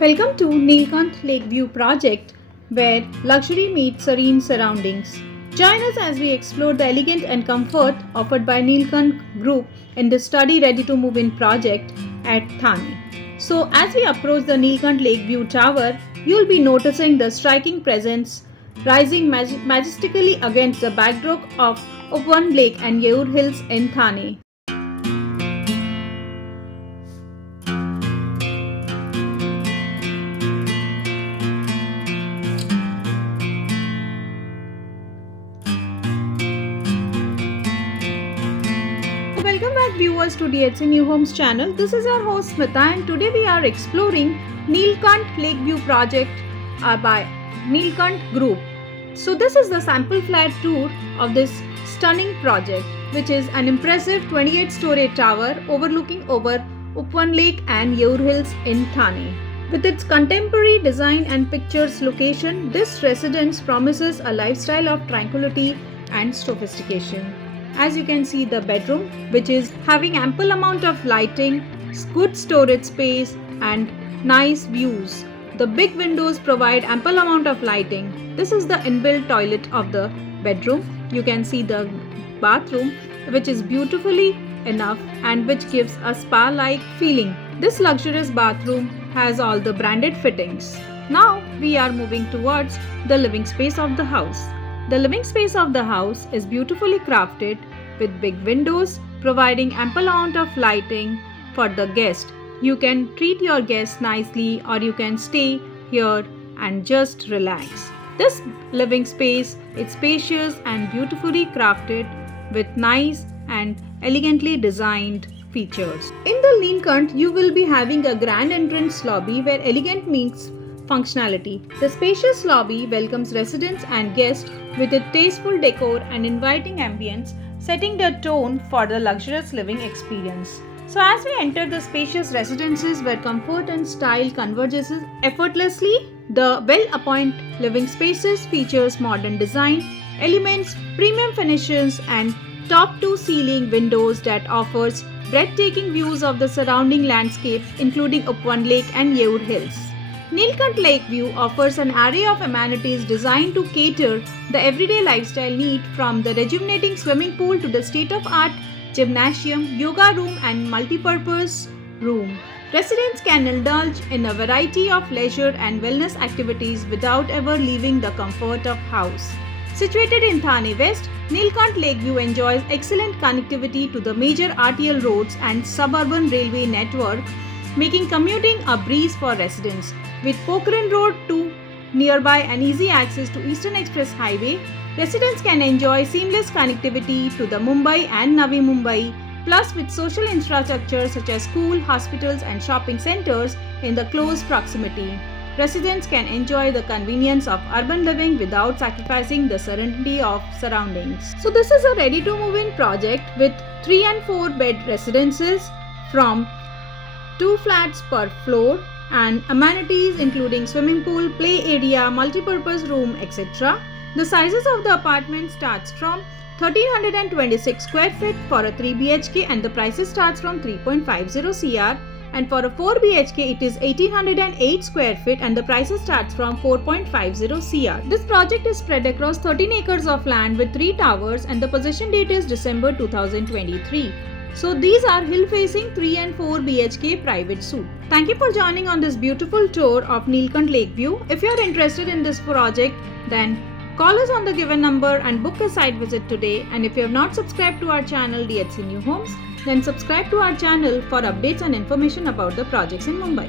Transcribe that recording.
Welcome to Neelkanth Lakeview project where luxury meets serene surroundings. Join us as we explore the elegance and comfort offered by Neelkanth Group in this study ready to move in project at Thane. So as we approach the Neelkanth Lakeview Tower, you'll be noticing the striking presence rising majestically against the backdrop of Upwan Lake and Yeur Hills in Thane. Welcome back viewers to DHC New Homes channel. This is our host Smita and today we are exploring Neelkanth Lakeview project by Neelkanth Group. So this is the sample flat tour of this stunning project, which is an impressive 28-story tower overlooking over Upwan Lake and Yeur Hills in Thane. With its contemporary design and picturesque location, this residence promises a lifestyle of tranquility and sophistication. As you can see, the bedroom, which is having ample amount of lighting, good storage space and nice views. The big windows provide ample amount of lighting. This is the inbuilt toilet of the bedroom. You can see the bathroom, which is beautifully enough and which gives a spa-like feeling. This luxurious bathroom has all the branded fittings. Now we are moving towards the living space of the house. The living space of the house is beautifully crafted with big windows providing ample amount of lighting for the guest. You can treat your guests nicely or you can stay here and just relax. This living space is spacious and beautifully crafted with nice and elegantly designed features. In the Neelkanth, you will be having a grand entrance lobby where elegant meets functionality. The spacious lobby welcomes residents and guests with a tasteful decor and inviting ambience, setting the tone for the luxurious living experience. So as we enter the spacious residences where comfort and style converges effortlessly, the well-appointed living spaces features modern design elements, premium finishes and top-to-ceiling windows that offers breathtaking views of the surrounding landscape including Upwan Lake and Yeur Hills. Neelkanth Lakeview offers an array of amenities designed to cater the everyday lifestyle need, from the rejuvenating swimming pool to the state-of-art gymnasium, yoga room and multi-purpose room. Residents can indulge in a variety of leisure and wellness activities without ever leaving the comfort of house. Situated in Thane West, Neelkanth Lakeview enjoys excellent connectivity to the major RTL roads and suburban railway network, making commuting a breeze for residents. With Pokhran Road to nearby and easy access to Eastern Express Highway, residents can enjoy seamless connectivity to the Mumbai and Navi Mumbai, plus with social infrastructure such as school, hospitals and shopping centers in the close proximity. Residents can enjoy the convenience of urban living without sacrificing the serenity of surroundings. So this is a ready to move in project with 3 and 4 bed residences from 2 flats per floor and amenities including swimming pool, play area, multi-purpose room, etc. The sizes of the apartment starts from 1326 square feet for a 3 BHK and the prices starts from 3.50 CR, and for a 4 BHK it is 1808 square feet and the prices starts from 4.50 CR. This project is spread across 13 acres of land with 3 towers and the possession date is December 2023. So these are hill-facing 3 and 4 BHK private suite. Thank you for joining on this beautiful tour of Neelkanth Lakeview. If you are interested in this project, then call us on the given number and book a site visit today. And if you have not subscribed to our channel DHC New Homes, then subscribe to our channel for updates and information about the projects in Mumbai.